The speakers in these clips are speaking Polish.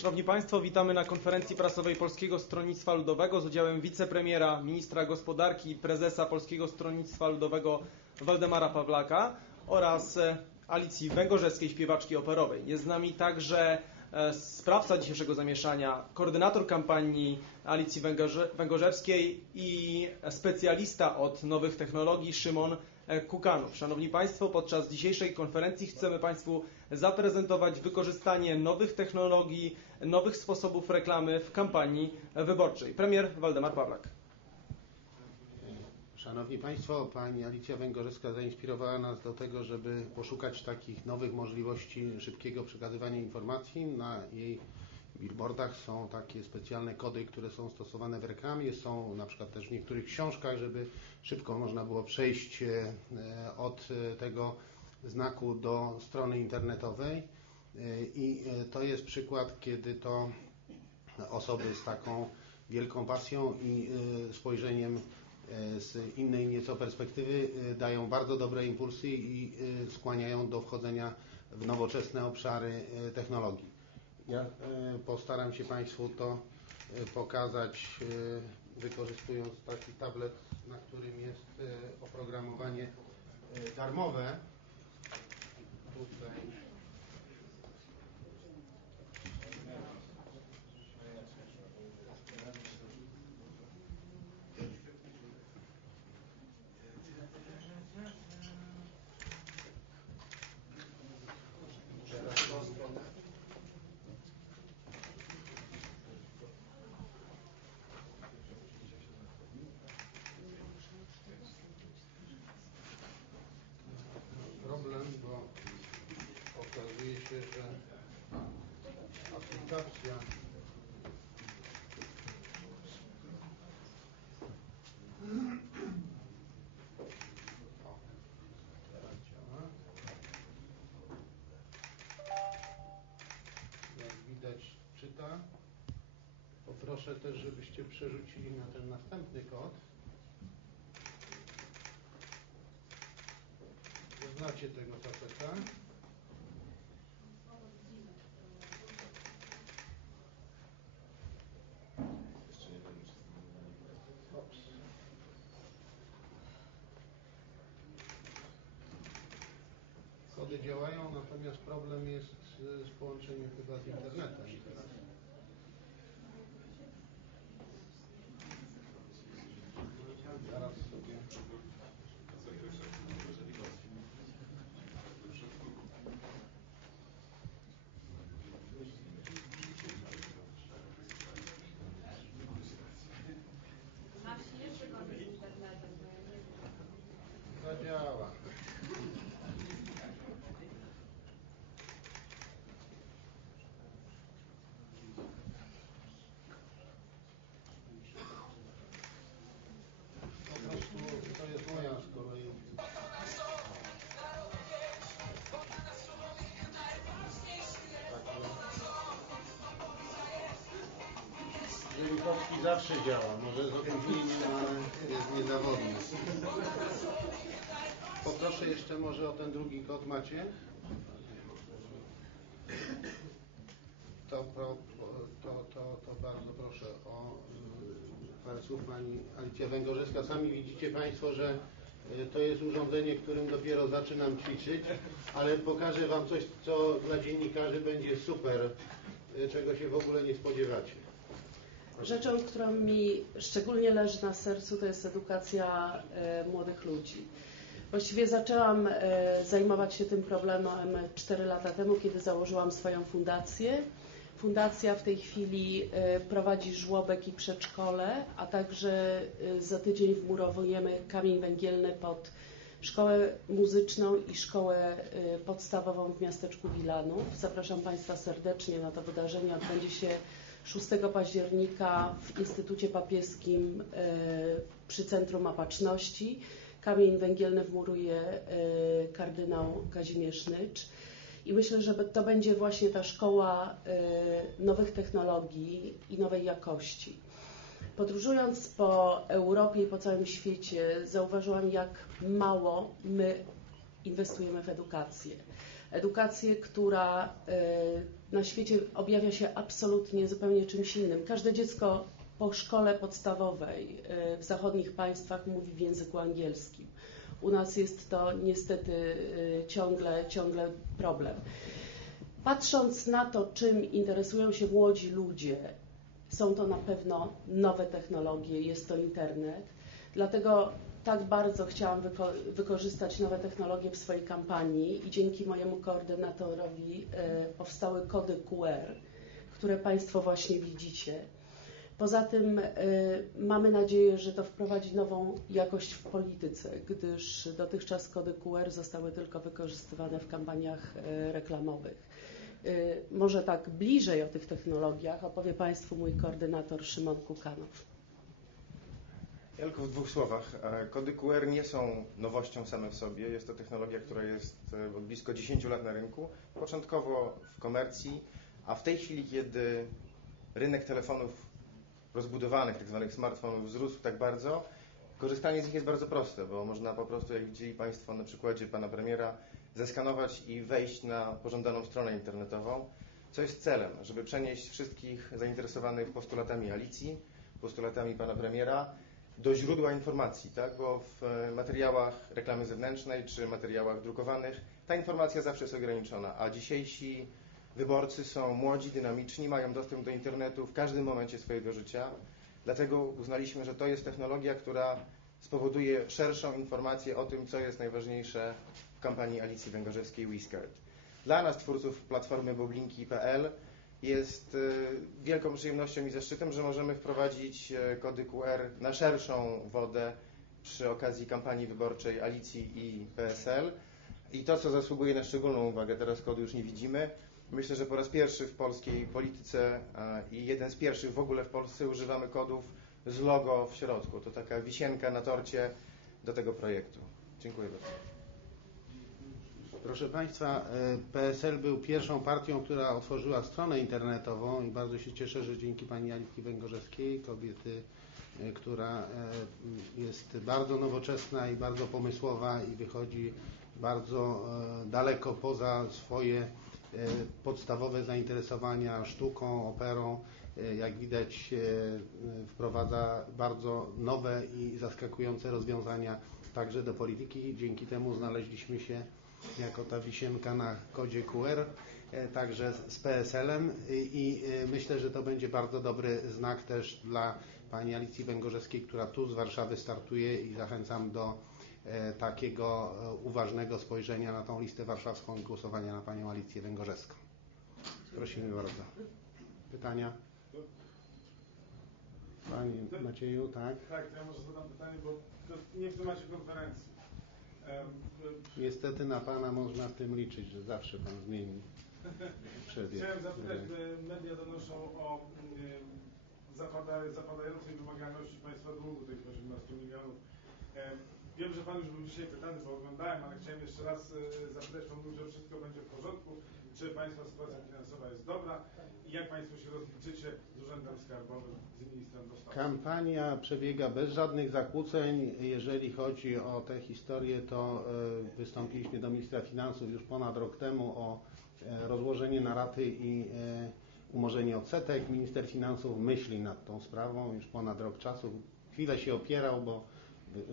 Szanowni Państwo, witamy na konferencji prasowej Polskiego Stronnictwa Ludowego z udziałem wicepremiera, ministra gospodarki i prezesa Polskiego Stronnictwa Ludowego Waldemara Pawlaka oraz e, Alicji Węgorzewskiej, śpiewaczki operowej. Jest z nami także e, sprawca dzisiejszego zamieszania, koordynator kampanii Alicji Węgorze- Węgorzewskiej i specjalista od nowych technologii Szymon Kukanów. Szanowni Państwo, podczas dzisiejszej konferencji chcemy Państwu zaprezentować wykorzystanie nowych technologii, nowych sposobów reklamy w kampanii wyborczej. Premier Waldemar Pawlak. Szanowni Państwo, Pani Alicja Węgorzewska zainspirowała nas do tego, żeby poszukać takich nowych możliwości szybkiego przekazywania informacji. Na jej billboardach są takie specjalne kody, które są stosowane w reklamie, są na przykład też w niektórych książkach, żeby szybko można było przejść e, od e, tego znaku do strony internetowej. E, I to jest przykład, kiedy to osoby z taką wielką pasją i spojrzeniem z innej nieco perspektywy dają bardzo dobre impulsy i skłaniają do wchodzenia w nowoczesne obszary technologii. Ja e, postaram się Państwu to e, pokazać e, wykorzystując taki tablet, na którym jest oprogramowanie darmowe. Tutaj się, że aplikacja widać czyta. Poproszę też, żebyście przerzucili na ten następny kod. Znacie tego faceta. Ops. Kody działają, natomiast problem jest z, z połączeniem zawsze działa, może z opóźnieniem, ale jest niezawodny. Poproszę jeszcze może o ten drugi kod macie. To, to, to, to bardzo proszę o y, parę słów Pani Alicja Węgorzewska. Sami widzicie Państwo, że y, to jest urządzenie, którym dopiero zaczynam ćwiczyć, ale pokażę Wam coś, co dla dziennikarzy będzie super, y, czego się w ogóle nie spodziewacie. Rzeczą, która mi szczególnie leży na sercu, to jest edukacja e, młodych ludzi. Właściwie zaczęłam e, zajmować się tym problemem 4 lata temu, kiedy założyłam swoją fundację. Fundacja w tej chwili e, prowadzi żłobek i przedszkole, a także za tydzień wmurowujemy kamień węgielny pod szkołę muzyczną i szkołę podstawową w miasteczku Wilanów. Zapraszam Państwa serdecznie na to wydarzenie. Odbędzie się 6 października w Instytucie Papieskim e, przy Centrum Apaczności. Kamień węgielny wmuruje e, kardynał Kazimierz Nycz. I myślę, że to będzie właśnie ta szkoła e, nowych technologii i nowej jakości. Podróżując po Europie i po całym świecie, zauważyłam, jak mało my inwestujemy w edukację. Edukację, która na świecie objawia się absolutnie zupełnie czymś innym. Każde dziecko po szkole podstawowej y, w zachodnich państwach mówi w języku angielskim. U nas jest to niestety y, ciągle, ciągle problem. Patrząc na to, czym interesują się młodzi ludzie, są to na pewno nowe technologie, jest to internet. Dlatego tak bardzo chciałam wyko- wykorzystać nowe technologie w swojej kampanii i dzięki mojemu koordynatorowi e, powstały kody QR, które Państwo właśnie widzicie. Poza tym e, mamy nadzieję, że to wprowadzi nową jakość w polityce, gdyż dotychczas kody QR zostały tylko wykorzystywane w kampaniach e, reklamowych. Może tak bliżej o tych technologiach opowie Państwu mój koordynator Szymon Kukanow. Tylko w dwóch słowach. E, Kody QR nie są nowością same w sobie. Jest to technologia, która jest e, od blisko 10 lat na rynku. Początkowo w komercji, a w tej chwili, kiedy rynek telefonów rozbudowanych, tak zwanych smartfonów wzrósł tak bardzo, korzystanie z nich jest bardzo proste, bo można po prostu, jak widzieli Państwo na przykładzie Pana Premiera, zeskanować i wejść na pożądaną stronę internetową, co jest celem, żeby przenieść wszystkich zainteresowanych postulatami Alicji, postulatami Pana Premiera, do źródła informacji, tak? bo w e, materiałach reklamy zewnętrznej czy materiałach drukowanych ta informacja zawsze jest ograniczona, a dzisiejsi wyborcy są młodzi, dynamiczni, mają dostęp do internetu w każdym momencie swojego życia. Dlatego uznaliśmy, że to jest technologia, która spowoduje szerszą informację o tym, co jest najważniejsze w kampanii Alicji Węgorzewskiej WeScared. Dla nas, twórców platformy boblinki.pl, jest e, wielką przyjemnością i zaszczytem, że możemy wprowadzić e, kody QR na szerszą wodę przy okazji kampanii wyborczej Alicji i PSL. I to, co zasługuje na szczególną uwagę, teraz kodu już nie widzimy. Myślę, że po raz pierwszy w polskiej polityce i jeden z pierwszych w ogóle w Polsce używamy kodów z logo w środku. To taka wisienka na torcie do tego projektu. Dziękuję bardzo. Proszę Państwa, e, PSL był pierwszą partią, która otworzyła stronę internetową i bardzo się cieszę, że dzięki Pani Alicji Węgorzewskiej, kobiety, e, która e, jest bardzo nowoczesna i bardzo pomysłowa i wychodzi bardzo daleko poza swoje podstawowe zainteresowania sztuką, operą. Jak widać, wprowadza bardzo nowe i zaskakujące rozwiązania także do polityki. Dzięki temu znaleźliśmy się jako ta wisienka na kodzie QR, e, także z- PSL-em i, e, myślę, że to będzie bardzo dobry znak też dla pani Alicji Węgorzewskiej, która tu z Warszawy startuje i zachęcam do e, takiego uważnego spojrzenia na tą listę warszawską i głosowania na panią Alicję Węgorzewską. Prosimy bardzo. Pytania? Panie Macieju, tak? Tak, to ja może zadam pytanie, bo nie w temacie konferencji. Niestety na pana można w tym liczyć, że zawsze pan zmieni przebieg. Chciałem zapytać, media donoszą o zapada, zapadającej wymagalności państwa długu, tych 18 milionów. Em, Wiem, że Pan już był dzisiaj pytany, bo oglądałem, ale chciałem jeszcze raz e, zapytać, Pan mówił, że wszystko będzie w porządku. Czy Państwa sytuacja finansowa jest dobra i jak Państwo się rozliczycie z Urzędem Skarbowym, z ministrem dostaw? Kampania przebiega bez żadnych zakłóceń. Jeżeli chodzi o tę historię, to e, wystąpiliśmy do ministra finansów już ponad rok temu o e, rozłożenie na raty i umorzenie odsetek. Minister finansów myśli nad tą sprawą już ponad rok czasu. Chwilę się opierał, bo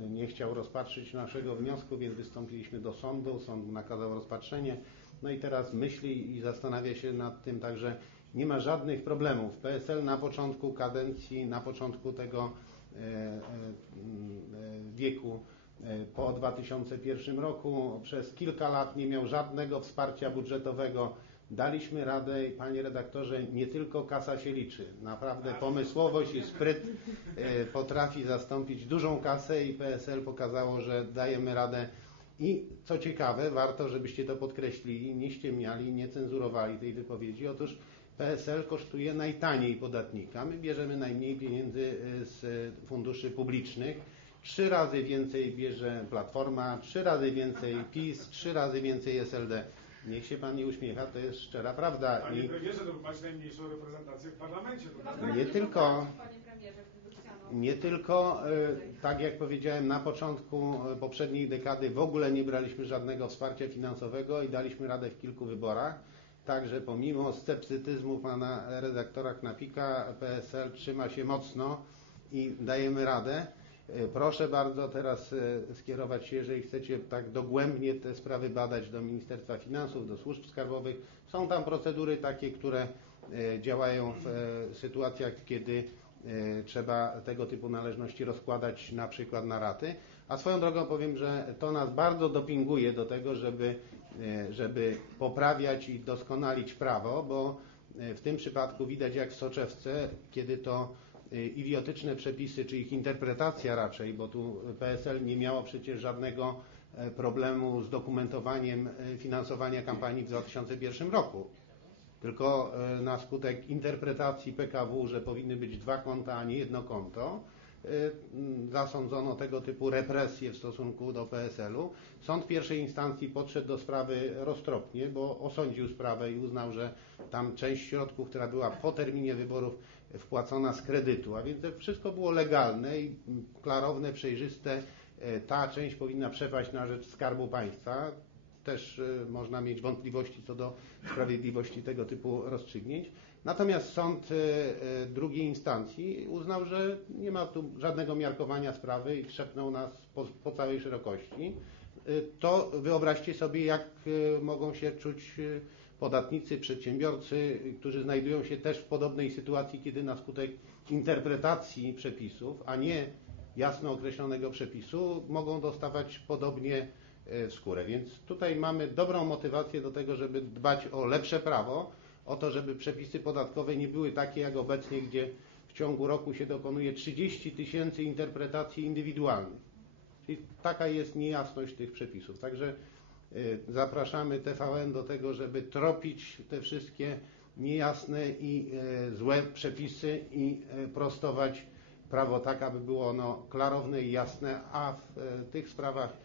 nie chciał rozpatrzyć naszego wniosku, więc wystąpiliśmy do sądu. Sąd nakazał rozpatrzenie. No i teraz myśli i zastanawia się nad tym, także nie ma żadnych problemów. PSL na początku kadencji, na początku tego e, e, m, e, wieku po 2001 roku przez kilka lat nie miał żadnego wsparcia budżetowego. Daliśmy radę i panie redaktorze, nie tylko kasa się liczy. Naprawdę pomysłowość i spryt e, potrafi zastąpić dużą kasę i PSL pokazało, że dajemy radę. I co ciekawe, warto, żebyście to podkreślili, nie ściemniali, nie cenzurowali tej wypowiedzi. Otóż PSL kosztuje najtaniej podatnika. My bierzemy najmniej pieniędzy y, z funduszy publicznych. Trzy razy więcej bierze Platforma, trzy razy więcej PiS, trzy razy więcej SLD. Niech się pan nie uśmiecha, to jest szczera prawda. Panie I premierze, to macie najmniejszą reprezentację w parlamencie. To? Nie tylko-. Nie tylko, y, tak jak powiedziałem, na początku y, poprzedniej dekady w ogóle nie braliśmy żadnego wsparcia finansowego i daliśmy radę w kilku wyborach. Także pomimo sceptycyzmu pana redaktora Knapika, PSL trzyma się mocno i dajemy radę. E, Proszę bardzo teraz e, skierować się, jeżeli chcecie tak dogłębnie te sprawy badać do Ministerstwa Finansów, do służb skarbowych. Są tam procedury takie, które e, działają w sytuacjach, kiedy trzeba tego typu należności rozkładać na przykład na raty. A swoją drogą powiem, że to nas bardzo dopinguje do tego, żeby, żeby poprawiać i doskonalić prawo, bo w tym przypadku widać jak w soczewce, kiedy to idiotyczne przepisy, czy ich interpretacja raczej, bo tu PSL nie miało przecież żadnego e, problemu z dokumentowaniem e, finansowania kampanii w 2001 roku. Tylko e, na skutek interpretacji PKW, że powinny być dwa konta, a nie jedno konto, zasądzono tego typu represje w stosunku do PSL-u. Sąd pierwszej instancji podszedł do sprawy roztropnie, bo osądził sprawę i uznał, że tam część środków, która była po terminie wyborów wpłacona z kredytu, a więc to wszystko było legalne i klarowne, przejrzyste. E, Ta część powinna przepaść na rzecz Skarbu Państwa też y, można mieć wątpliwości co do sprawiedliwości tego typu rozstrzygnięć. Natomiast sąd y, y, drugiej instancji uznał, że nie ma tu żadnego miarkowania sprawy i trzepnął nas po, po całej szerokości. Y, To wyobraźcie sobie, jak mogą się czuć podatnicy, przedsiębiorcy, którzy znajdują się też w podobnej sytuacji, kiedy na skutek interpretacji przepisów, a nie jasno określonego przepisu, mogą dostawać podobnie skórę. Więc tutaj mamy dobrą motywację do tego, żeby dbać o lepsze prawo, o to, żeby przepisy podatkowe nie były takie jak obecnie, gdzie w ciągu roku się dokonuje 30 tysięcy interpretacji indywidualnych. Czyli taka jest niejasność tych przepisów. Także e, zapraszamy TVN do tego, żeby tropić te wszystkie niejasne i e, złe przepisy i e, prostować prawo tak, aby było ono klarowne i jasne, a w tych sprawach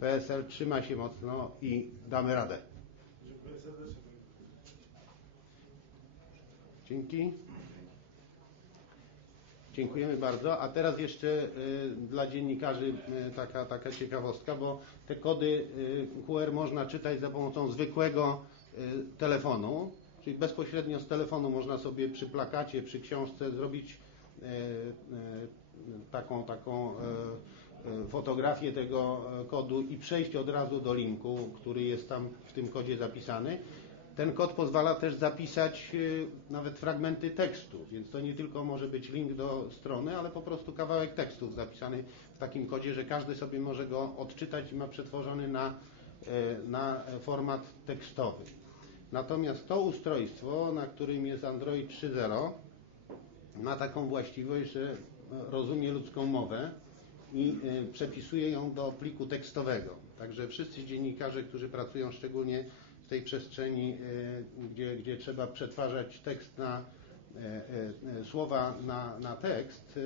PSL trzyma się mocno i damy radę. Dziękuję serdecznie. Dzięki. Dziękujemy bardzo. A teraz jeszcze y, dla dziennikarzy y, taka, taka ciekawostka, bo te kody y, QR można czytać za pomocą zwykłego telefonu, czyli bezpośrednio z telefonu można sobie przy plakacie, przy książce zrobić taką, taką fotografię tego kodu i przejść od razu do linku, który jest tam w tym kodzie zapisany. Ten kod pozwala też zapisać y, nawet fragmenty tekstu, więc to nie tylko może być link do strony, ale po prostu kawałek tekstu zapisany w takim kodzie, że każdy sobie może go odczytać i ma przetworzony na, y, na format tekstowy. Natomiast to ustrojstwo, na którym jest Android 3.0, ma taką właściwość, że rozumie ludzką mowę i y, przepisuje ją do pliku tekstowego. Także wszyscy dziennikarze, którzy pracują szczególnie tej przestrzeni, y, gdzie, gdzie trzeba przetwarzać tekst na y, y, słowa na, na tekst,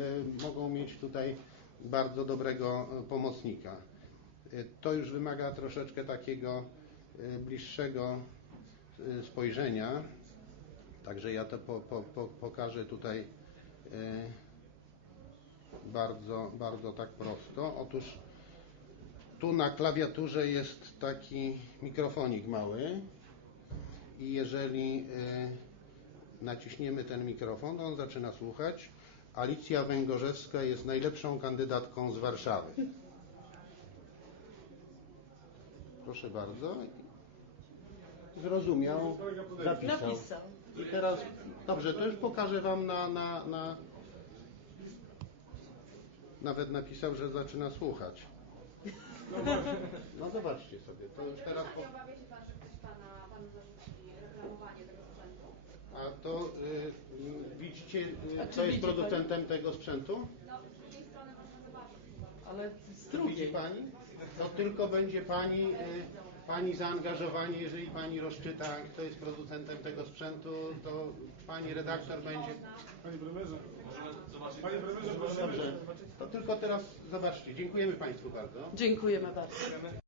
mogą mieć tutaj bardzo dobrego pomocnika. To już wymaga troszeczkę takiego bliższego spojrzenia. Także ja to po, po, po, pokażę tutaj bardzo, bardzo tak prosto. Otóż tu na klawiaturze jest taki mikrofonik mały i jeżeli y, naciśniemy ten mikrofon, to on zaczyna słuchać. Alicja Węgorzewska jest najlepszą kandydatką z Warszawy. Proszę bardzo. Zrozumiał, zapisał. Napisał. I teraz, dobrze, to już pokażę Wam na, na, na... Nawet napisał, że zaczyna słuchać. No zobaczcie sobie, to już teraz... Po... Nie obawia się Pan, że ktoś Pana, Panu zarzuci reklamowanie tego sprzętu? A to y, widzicie, y, kto jest widzi producentem tego sprzętu? No, z drugiej strony można zobaczyć. Ale z Widzi drugiej. Pani? To tylko będzie Pani, y, Pani zaangażowanie, jeżeli Pani rozczyta, kto jest producentem tego sprzętu, to Pani redaktor będzie... Panie premierze, Panie premierze. Dobrze, to tylko teraz zobaczcie. Dziękujemy Państwu bardzo. Dziękujemy bardzo.